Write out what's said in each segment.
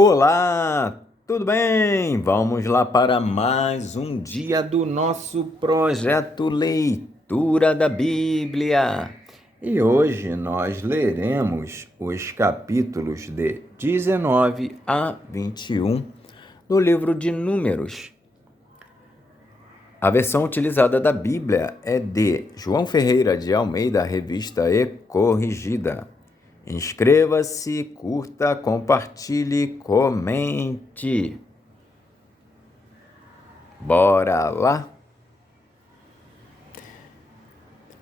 Olá, tudo bem? Vamos lá para mais um dia do nosso projeto Leitura da Bíblia. E hoje nós leremos os capítulos de 19 a 21 do livro de Números. A versão utilizada da Bíblia é de João Ferreira de Almeida, revista e corrigida. Inscreva-se, curta, compartilhe, comente. Bora lá?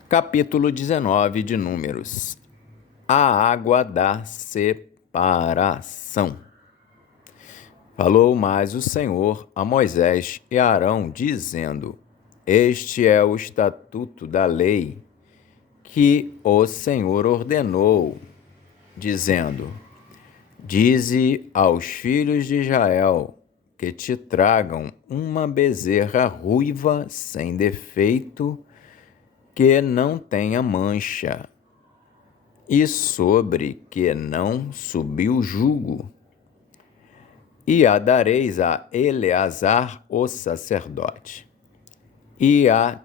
Capítulo 19 de Números. A água da separação. Falou mais o Senhor a Moisés e a Arão, dizendo: Este é o estatuto da lei que o Senhor ordenou, dizendo: Dize aos filhos de Israel que te tragam uma bezerra ruiva sem defeito, que não tenha mancha, e sobre que não subiu jugo. E a dareis a Eleazar, o sacerdote, e a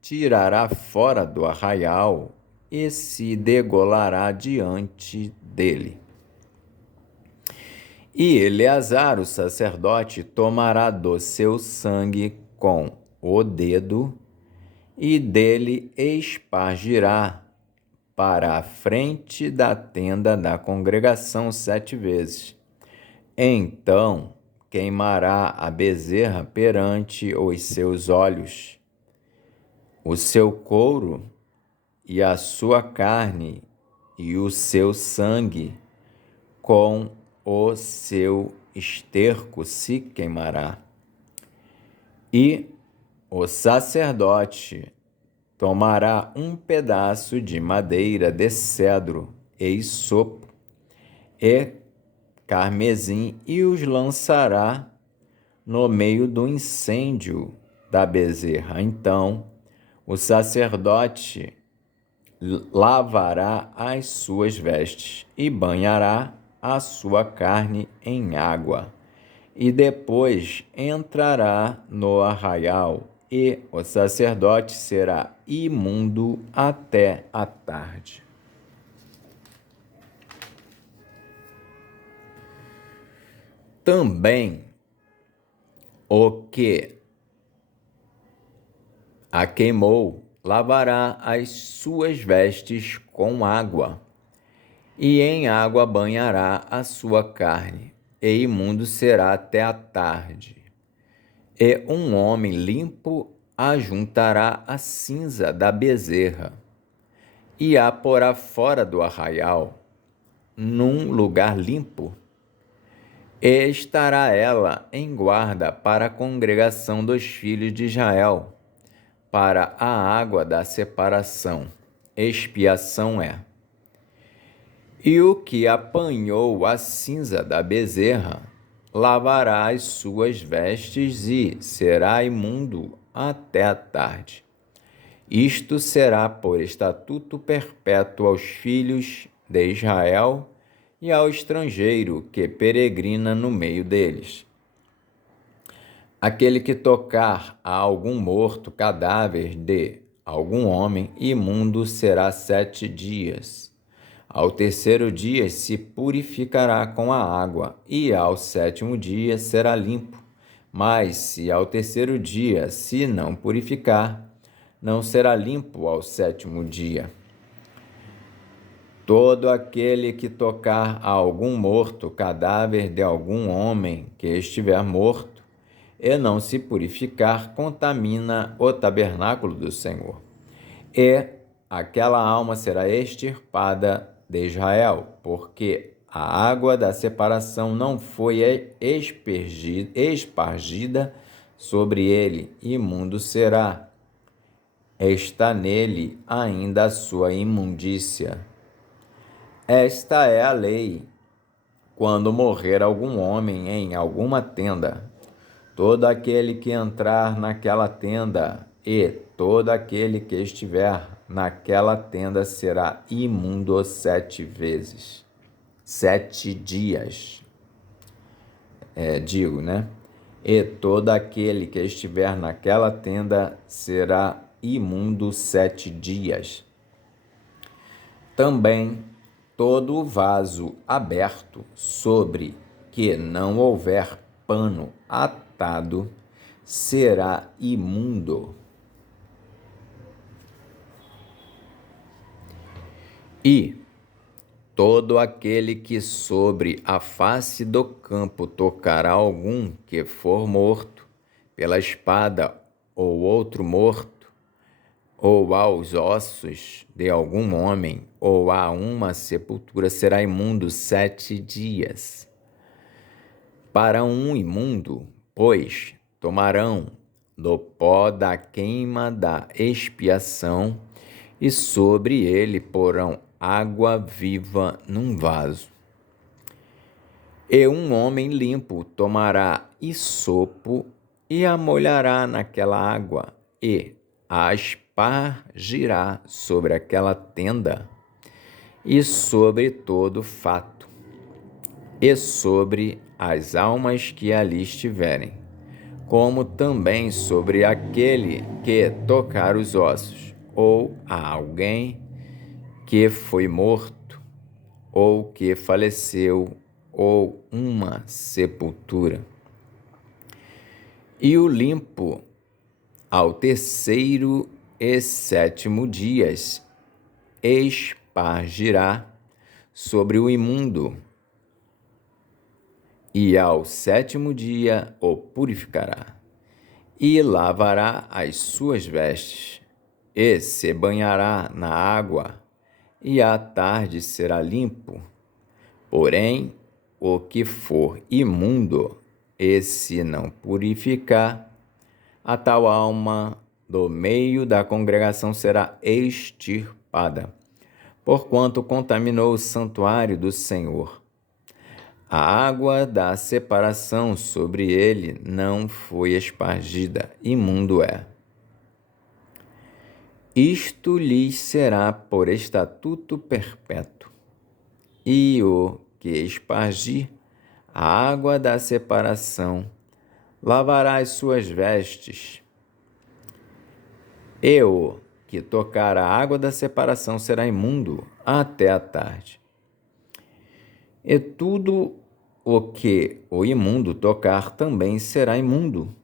tirará fora do arraial, e se degolará diante dele. E Eleazar, o sacerdote, tomará do seu sangue com o dedo e dele espargirá para a frente da tenda da congregação 7 vezes. Então queimará a bezerra perante os seus olhos, o seu couro e a sua carne e o seu sangue com o seu esterco se queimará. E o sacerdote tomará um pedaço de madeira de cedro e hisopo e carmesim e os lançará no meio do incêndio da bezerra. Então o sacerdote lavará as suas vestes e banhará a sua carne em água, e depois entrará no arraial, e o sacerdote será imundo até a tarde. Também o que a queimou lavará as suas vestes com água, e em água banhará a sua carne, e imundo será até a tarde. E um homem limpo ajuntará a cinza da bezerra, e a porá fora do arraial, num lugar limpo, e estará ela em guarda para a congregação dos filhos de Israel, para a água da separação. Expiação é. E o que apanhou a cinza da bezerra, lavará as suas vestes e será imundo até a tarde. Isto será por estatuto perpétuo aos filhos de Israel e ao estrangeiro que peregrina no meio deles. Aquele que tocar a algum morto cadáver de algum homem, imundo será 7 dias. Ao terceiro dia se purificará com a água, e ao 7º dia será limpo. Mas se ao terceiro dia se não purificar, não será limpo ao 7º dia. Todo aquele que tocar a algum morto cadáver de algum homem que estiver morto, e não se purificar, contamina o tabernáculo do Senhor. E aquela alma será extirpada de Israel, porque a água da separação não foi espargida sobre ele, imundo será. Está nele ainda a sua imundícia. Esta é a lei. Quando morrer algum homem em alguma tenda, todo aquele que entrar naquela tenda e todo aquele que estiver naquela tenda será imundo 7 vezes, 7 dias. digo, né? E todo aquele que estiver naquela tenda será imundo 7 dias. Também todo vaso aberto sobre que não houver pano atado será imundo. E todo aquele que sobre a face do campo tocar a algum que for morto pela espada ou outro morto, ou aos ossos de algum homem, ou a uma sepultura, será imundo 7 dias. Para um imundo, pois, tomarão do pó da queima da expiação, e sobre ele porão água viva num vaso. E um homem limpo tomará hisopo e a molhará naquela água, e a aspargirá sobre aquela tenda, e sobre todo fato, e sobre as almas que ali estiverem, como também sobre aquele que tocar os ossos, ou a alguém que foi morto, ou que faleceu, ou uma sepultura. E o limpo, ao 3º e 7º dias, espargirá sobre o imundo, e ao 7º dia o purificará, e lavará as suas vestes, e se banhará na água, e à tarde será limpo. Porém, o que for imundo, e se não purificar, a tal alma do meio da congregação será extirpada, porquanto contaminou o santuário do Senhor. A água da separação sobre ele não foi espargida, imundo é. Isto lhes será por estatuto perpétuo. E o que espargir a água da separação lavará as suas vestes. E o que tocar a água da separação será imundo até a tarde. E tudo o que o imundo tocar também será imundo,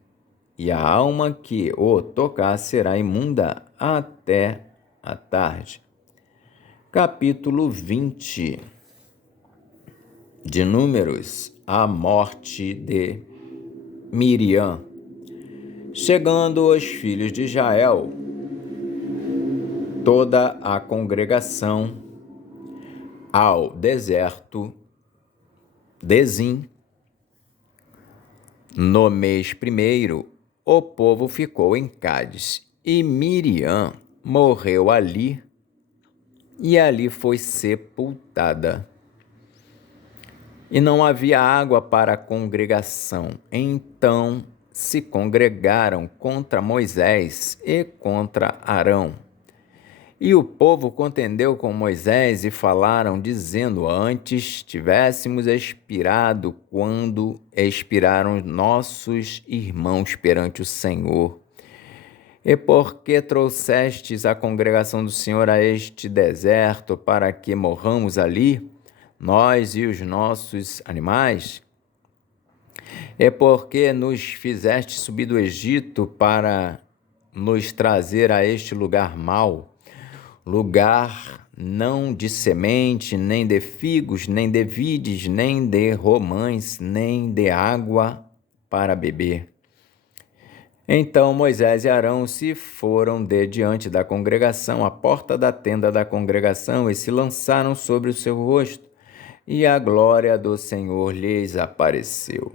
e a alma que o tocar será imunda até a tarde. Capítulo 20 de Números, a morte de Miriam. Chegando os filhos de Israel, toda a congregação, ao deserto de Zim, no mês 1º, o povo ficou em Cádiz, e Miriam morreu ali, e ali foi sepultada. E não havia água para a congregação. Então se congregaram contra Moisés e contra Arão. E o povo contendeu com Moisés e falaram, dizendo: antes tivéssemos expirado quando expiraram nossos irmãos perante o Senhor. E por que trouxestes a congregação do Senhor a este deserto para que morramos ali, nós e os nossos animais? É porque nos fizeste subir do Egito para nos trazer a este lugar mau, lugar não de semente, nem de figos, nem de vides, nem de romães, nem de água para beber. Então Moisés e Arão se foram de diante da congregação à porta da tenda da congregação e se lançaram sobre o seu rosto, e a glória do Senhor lhes apareceu.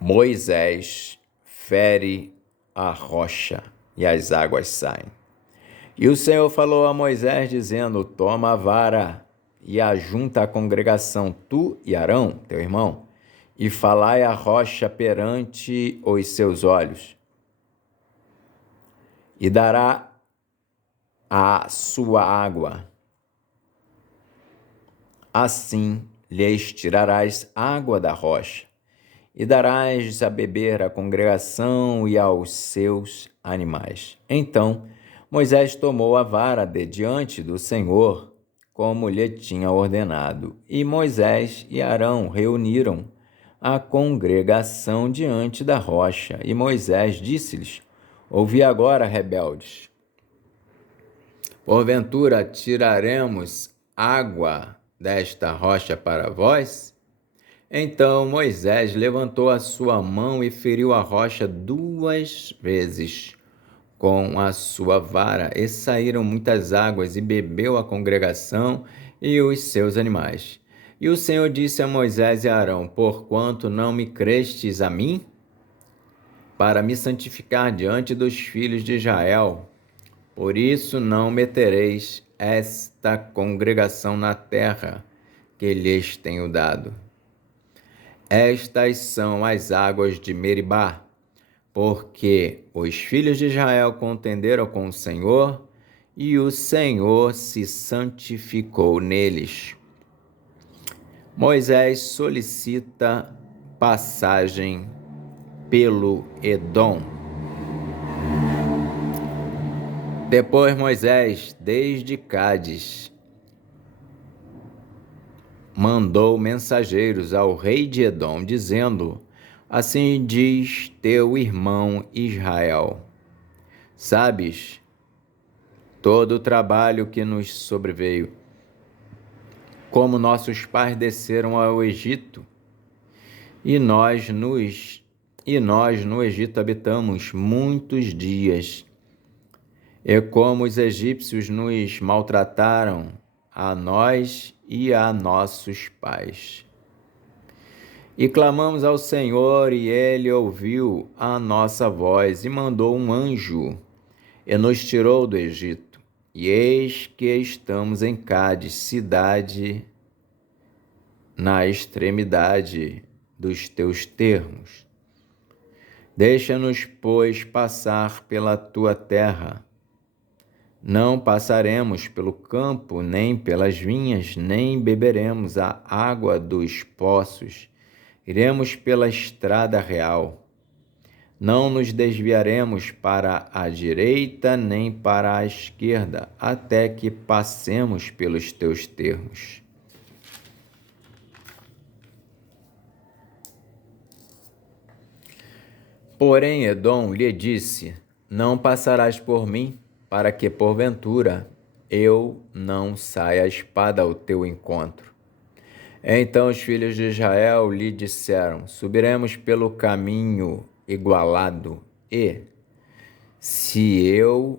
Moisés fere a rocha e as águas saem. E o Senhor falou a Moisés, dizendo: toma a vara e ajunta a congregação, tu e Arão, teu irmão, e falai a rocha perante os seus olhos, e dará a sua água. Assim lhes tirarás água da rocha, e darás a beber à congregação e aos seus animais. Então Moisés tomou a vara de diante do Senhor, como lhe tinha ordenado, e Moisés e Arão reuniram a congregação diante da rocha. E Moisés disse-lhes: Ouvi agora, rebeldes. Porventura tiraremos água desta rocha para vós? Então Moisés levantou a sua mão e feriu a rocha 2 vezes com a sua vara, e saíram muitas águas, e bebeu a congregação e os seus animais. E o Senhor disse a Moisés e a Arão: Porquanto não me crestes a mim, para me santificar diante dos filhos de Israel, por isso não metereis esta congregação na terra que lhes tenho dado. Estas são as águas de Meribá, porque os filhos de Israel contenderam com o Senhor, e o Senhor se santificou neles. Moisés solicita passagem pelo Edom. Depois Moisés, desde Cádiz, mandou mensageiros ao rei de Edom, dizendo: Assim diz teu irmão Israel: Sabes todo o trabalho que nos sobreveio, como nossos pais desceram ao Egito, e nós no Egito habitamos muitos dias, e como os egípcios nos maltrataram, a nós e a nossos pais. E clamamos ao Senhor, e Ele ouviu a nossa voz, e mandou um anjo, e nos tirou do Egito. E eis que estamos em Cádiz, cidade na extremidade dos teus termos. Deixa-nos, pois, passar pela tua terra. Não passaremos pelo campo, nem pelas vinhas, nem beberemos a água dos poços. Iremos pela estrada real. Não nos desviaremos para a direita nem para a esquerda, até que passemos pelos teus termos. Porém Edom lhe disse: Não passarás por mim, para que porventura eu não saia a espada ao teu encontro. Então os filhos de Israel lhe disseram: Subiremos pelo caminho igualado, e, se eu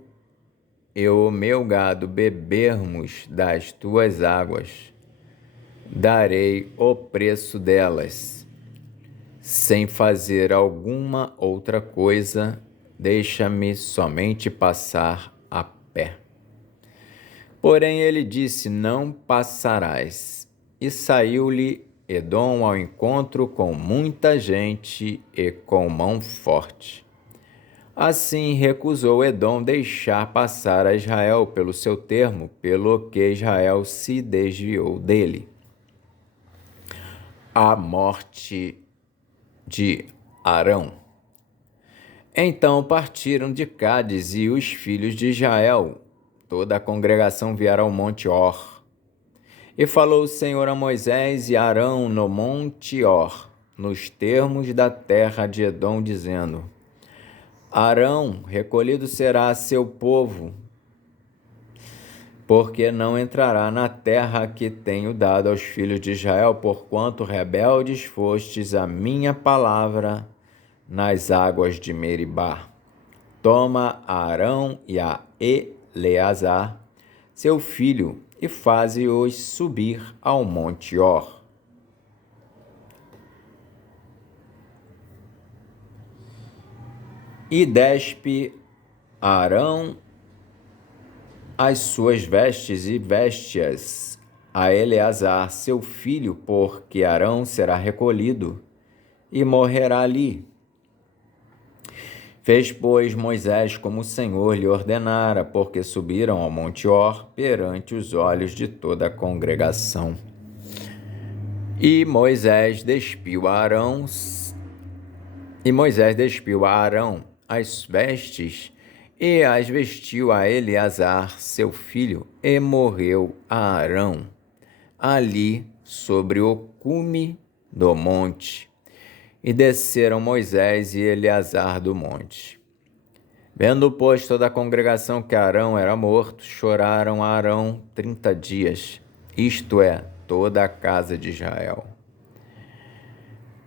e o meu gado bebermos das tuas águas, darei o preço delas. Sem fazer alguma outra coisa, deixa-me somente passar a pé. Porém ele disse: Não passarás. E saiu-lhe Edom ao encontro com muita gente e com mão forte. Assim recusou Edom deixar passar a Israel pelo seu termo, pelo que Israel se desviou dele. A morte de Arão. Então partiram de Cádiz, e os filhos de Israel, toda a congregação, vieram ao monte Hor. E falou o Senhor a Moisés e a Arão no monte Hor, nos termos da terra de Edom, dizendo: Arão, recolhido será seu povo, porque não entrará na terra que tenho dado aos filhos de Israel, porquanto rebeldes fostes a minha palavra nas águas de Meribá. Toma a Arão e a Eleazar, seu filho, e faze-os subir ao monte Hor. E despe Arão as suas vestes e veste-as a Eleazar, seu filho, porque Arão será recolhido e morrerá ali. Fez, pois, Moisés como o Senhor lhe ordenara, porque subiram ao monte Hor perante os olhos de toda a congregação. E Moisés despiu a Arão as vestes e as vestiu a Eleazar, seu filho, e morreu a Arão ali sobre o cume do monte. E desceram Moisés e Eleazar do monte. Vendo, pois, toda a congregação que Arão era morto, choraram a Arão 30 dias, isto é, toda a casa de Israel.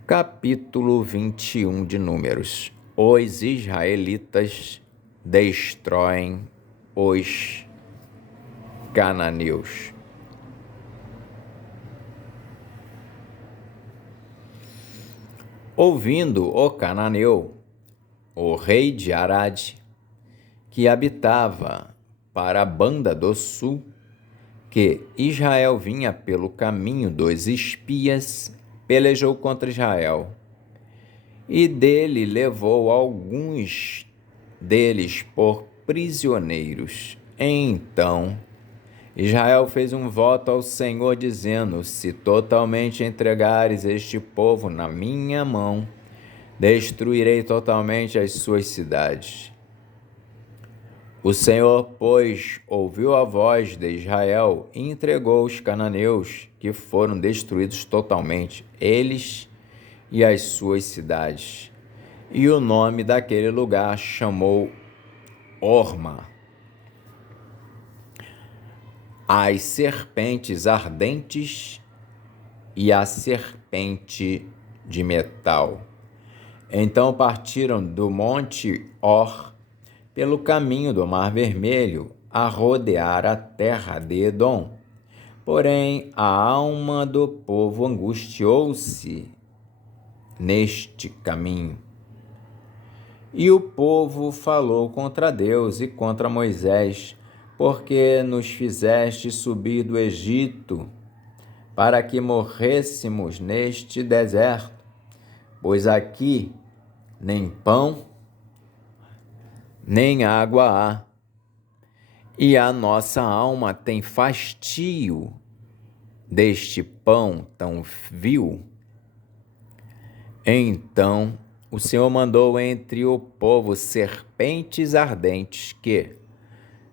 Capítulo 21 de Números. Os israelitas destroem os cananeus. Ouvindo o cananeu, o rei de Arade, que habitava para a banda do sul, que Israel vinha pelo caminho dos espias, pelejou contra Israel, e dele levou alguns deles por prisioneiros. Então Israel fez um voto ao Senhor, dizendo: se totalmente entregares este povo na minha mão, destruirei totalmente as suas cidades. O Senhor, pois, ouviu a voz de Israel e entregou os cananeus, que foram destruídos totalmente, eles e as suas cidades. E o nome daquele lugar chamou Horma. As serpentes ardentes e a serpente de metal. Então partiram do monte Or pelo caminho do Mar Vermelho a rodear a terra de Edom. Porém, a alma do povo angustiou-se neste caminho. E o povo falou contra Deus e contra Moisés: porque nos fizeste subir do Egito, para que morrêssemos neste deserto? Pois aqui nem pão, nem água há, e a nossa alma tem fastio deste pão tão vil. Então o Senhor mandou entre o povo serpentes ardentes que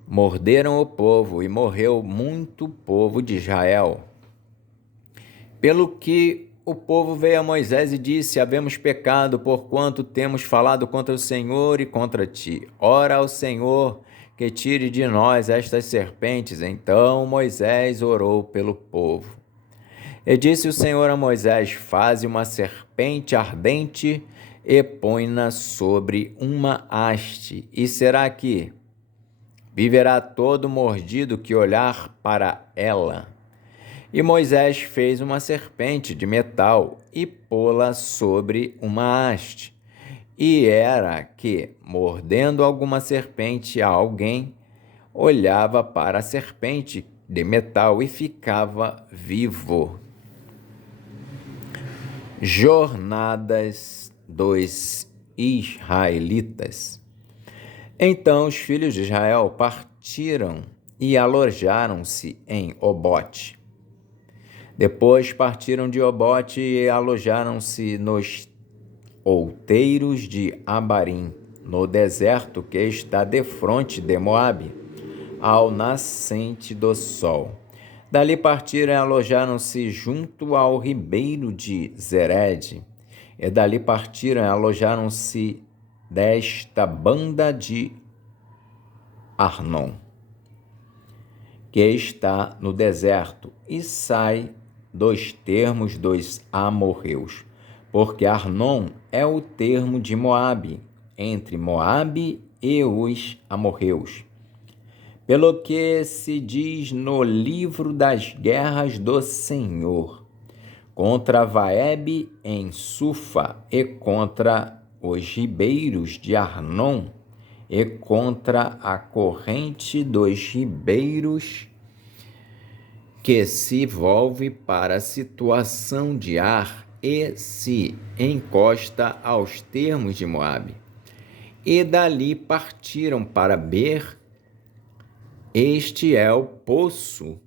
morderam o povo, e morreu muito povo de Israel. Pelo que o povo veio a Moisés e disse: havemos pecado, porquanto temos falado contra o Senhor e contra ti. Ora ao Senhor que tire de nós estas serpentes. Então Moisés orou pelo povo. E disse o Senhor a Moisés: faze uma serpente ardente e põe-na sobre uma haste, e será que viverá todo mordido que olhar para ela. E Moisés fez uma serpente de metal e pô-la sobre uma haste. E era que, mordendo alguma serpente a alguém, olhava para a serpente de metal e ficava vivo. Jornadas dos israelitas. Então os filhos de Israel partiram e alojaram-se em Obote. Depois partiram de Obote e alojaram-se nos outeiros de Abarim, no deserto que está defronte de Moabe, ao nascente do sol. Dali partiram e alojaram-se junto ao ribeiro de Zered. E dali partiram e alojaram-se desta banda de Arnon, que está no deserto, e sai dos termos dos amorreus, porque Arnon é o termo de Moabe, entre Moabe e os amorreus. Pelo que se diz no livro das guerras do Senhor, contra Vaeb em Sufa, e contra os ribeiros de Arnon, e contra a corrente dos ribeiros que se volve para a situação de Ar e se encosta aos termos de Moabe. E dali partiram para Ber. Este é o poço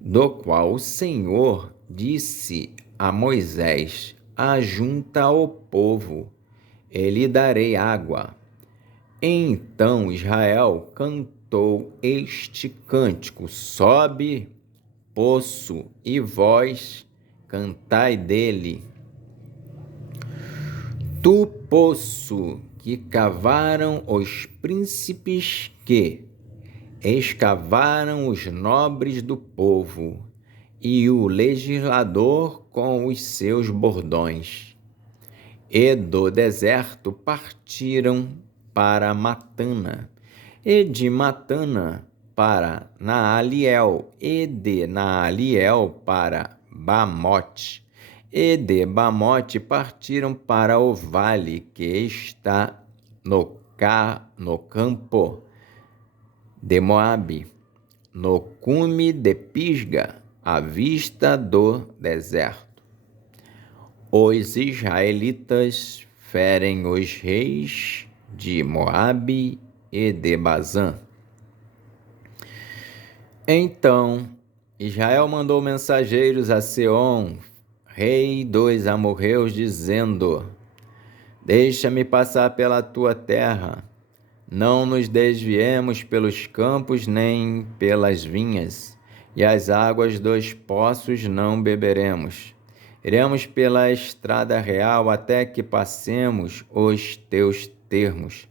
do qual o Senhor disse a Moisés: ajunta o povo, e lhe darei água. Então Israel cantou este cântico: sobe, poço, e vós cantai dele. Tu, poço, que cavaram os príncipes que escavaram os nobres do povo, e o legislador com os seus bordões. E do deserto partiram para Matana, e de Matana para Naaliel, e de Naaliel para Bamote, e de Bamote partiram para o vale que está no campo de Moabe, no cume de Pisga, à vista do deserto. Os israelitas ferem os reis de Moabe e de Bazã. Então Israel mandou mensageiros a Seom, rei dos amorreus, dizendo: deixa-me passar pela tua terra. Não nos desviemos pelos campos nem pelas vinhas, e as águas dos poços não beberemos. Iremos pela estrada real até que passemos os teus termos.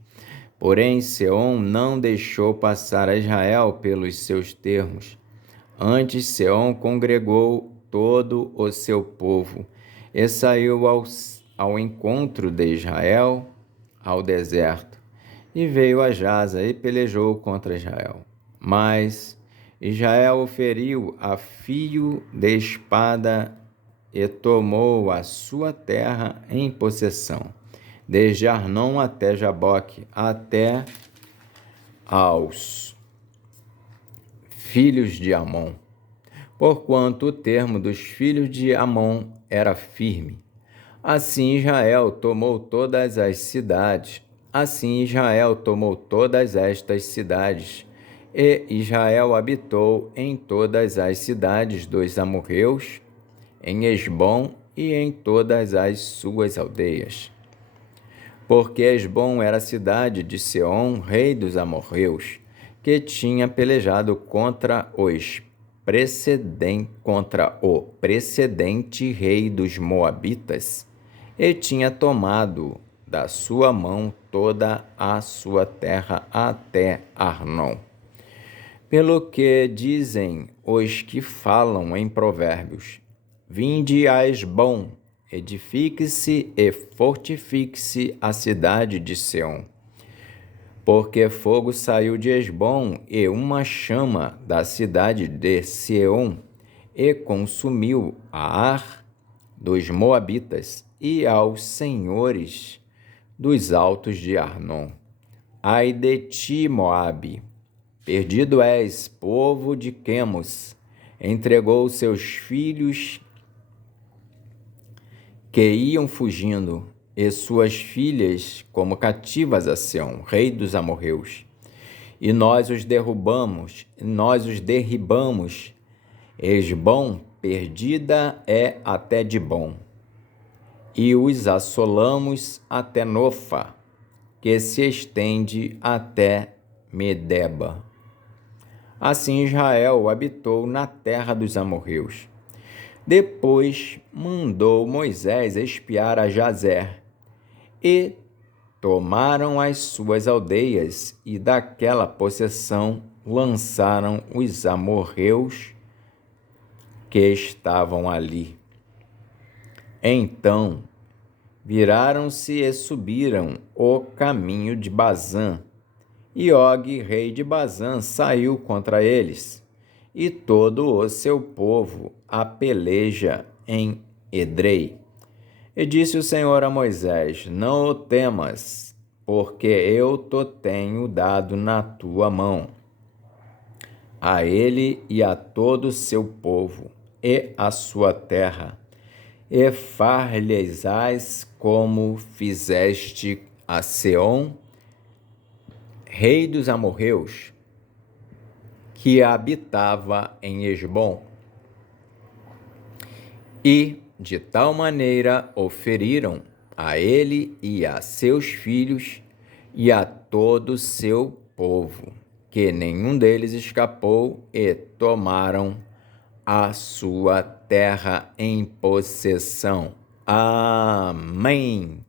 Porém, Seom não deixou passar a Israel pelos seus termos. Antes, Seom congregou todo o seu povo e saiu ao encontro de Israel ao deserto. E veio a Jaza e pelejou contra Israel. Mas Israel o feriu a fio de espada e tomou a sua terra em possessão, desde Arnon até Jaboque, até aos filhos de Amon, porquanto o termo dos filhos de Amon era firme. Assim Israel tomou todas as cidades. Assim Israel tomou todas estas cidades, e Israel habitou em todas as cidades dos amorreus, em Esbom e em todas as suas aldeias. Porque Esbom era a cidade de Seom, rei dos amorreus, que tinha pelejado contra o precedente rei dos moabitas, e tinha tomado da sua mão toda a sua terra até Arnon. Pelo que dizem os que falam em provérbios: vinde a Esbom, edifique-se e fortifique-se a cidade de Seom. Porque fogo saiu de Esbom e uma chama da cidade de Seom, e consumiu a Ar dos moabitas e aos senhores dos altos de Arnon. Ai de ti, Moabe, perdido és, povo de Quemos, entregou seus filhos que iam fugindo, e suas filhas como cativas a Seom, rei dos amorreus. E nós os derribamos. Esbom perdida é até Dibom, e os assolamos até Nofa, que se estende até Medeba. Assim Israel habitou na terra dos amorreus. Depois mandou Moisés espiar a Jazer, e tomaram as suas aldeias, e daquela possessão lançaram os amorreus que estavam ali. Então viraram-se e subiram o caminho de Bazã, e Og, rei de Bazã, saiu contra eles, e todo o seu povo a peleja em Edrei. E disse o Senhor a Moisés: não o temas, porque eu te tenho dado na tua mão, a ele e a todo o seu povo, e a sua terra, e far-lhes-ás como fizeste a Seom, rei dos amorreus, que habitava em Esbom. E, de tal maneira, o feriram a ele e a seus filhos e a todo o seu povo, que nenhum deles escapou, e tomaram a sua terra em possessão. Amém.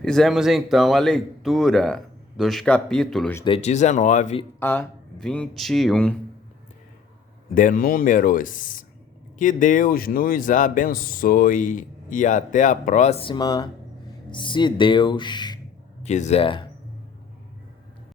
Fizemos então a leitura dos capítulos de 19 a 21 de Números. Que Deus nos abençoe e até a próxima, se Deus quiser.